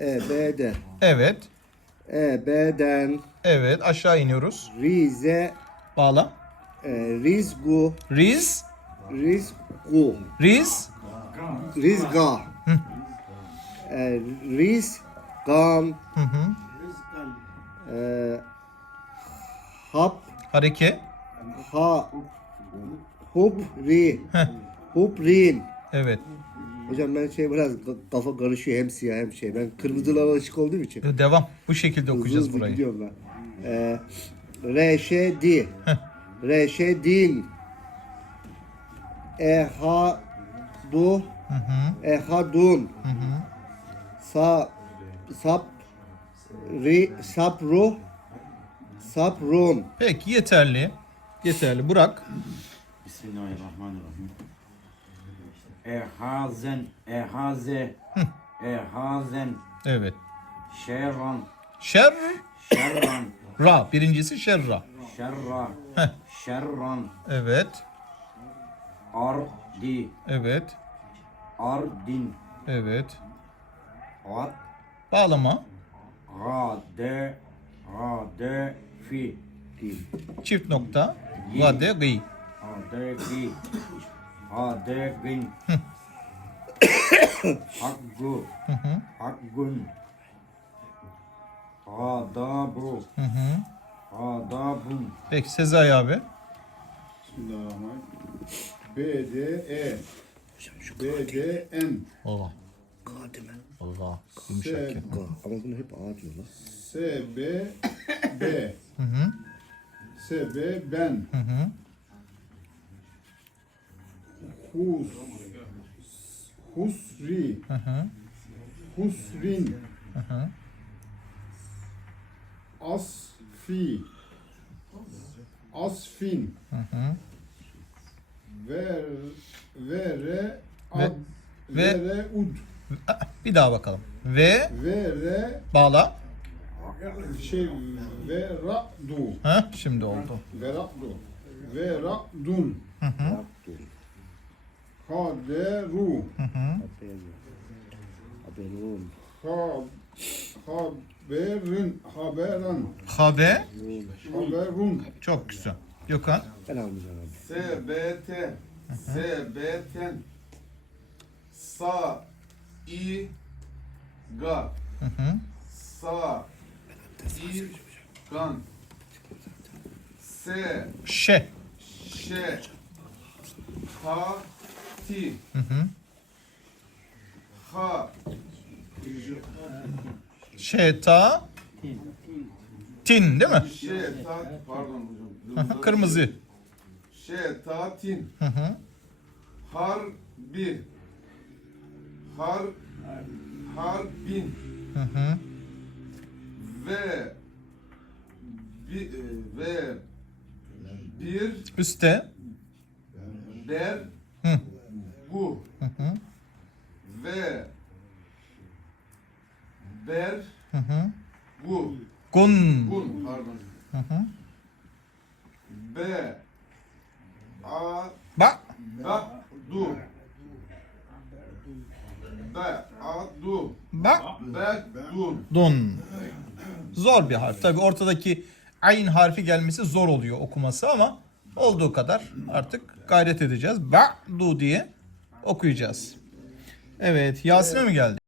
E, B'den. Evet. E, B'den. Evet. Aşağı iniyoruz. Rize. Bağla. E, Rizgu. Riz. Rizgu. Riz. Rizga. E, Rizgan. Hı hı. E, hap. Hareke. Ha. Hupri. Heh. Huprin. Evet. Hocam ben şey biraz ka- kafa karışıyor hem siyah hem şey. Ben kırmızılara alışık olduğum için. Devam. Bu şekilde okuyacağız Hızlı burayı. gidiyorum ben. Ee, reşedi. Reşedin. Ehadu. Hı hı. Ehadun. Hı hı. Sa sap ri sapru saprun. Peki yeterli. Yeterli. Burak. Bismillahirrahmanirrahim. Ehazen, ehaze, ehazen, Evet. şerran, Şer. şerran, Ra. Birincisi şerra. şerra, Heh. şerran, Evet. ardi, Evet. ardin, Evet. ad, Bağlama. gade, gade, fi, Çift nokta. Vade gıy. gade, gi, hakgun, gadabu, Hı hı. gadabun, Peki Sezai abi. Bismillahirrahmanirrahim. B, D, E. B, D, N. Allah. Kadime. Allah. Yumuşak ya. Ama bunu hep A diyorlar. S, B, B. Hı hı. S, B, ben. Hı hı. Hus. Husri. Hı hı. Husrin. Hı hı. Asfi. Asfin. Hı hı. Ver, vere, Ve- ad, ve- vere, ud. Bir daha bakalım. Ve Vere, bağla. şey, veradu. Ha, şimdi oldu. Veradu. Veradun. Hı hı. Kaderu. Haberun. Ha, haberin, haberan, Habe. haberun. Çok güzel. Gökhan. SBT SBT Sa i ga. Sa i gan Se Şe. şe Ha ti Hı hı. ha Şeta. Tin değil mi? şe ta pardon hocam. Kırmızı. Şe ta tin Hı hı. har bir har har bin Hı hı. ve bir, e, ve bir Üste. ber Hı. Bu Hı hı. ve ber Hı hı. bu Gun. bun pardon Hı hı. be a Bak. ba du be a du Bak. be dun Dun. Zor bir harf. Tabi ortadaki ayn harfi gelmesi zor oluyor okuması ama olduğu kadar artık gayret edeceğiz. Ba'du diye okuyacağız. Evet Yasin'e mi geldik?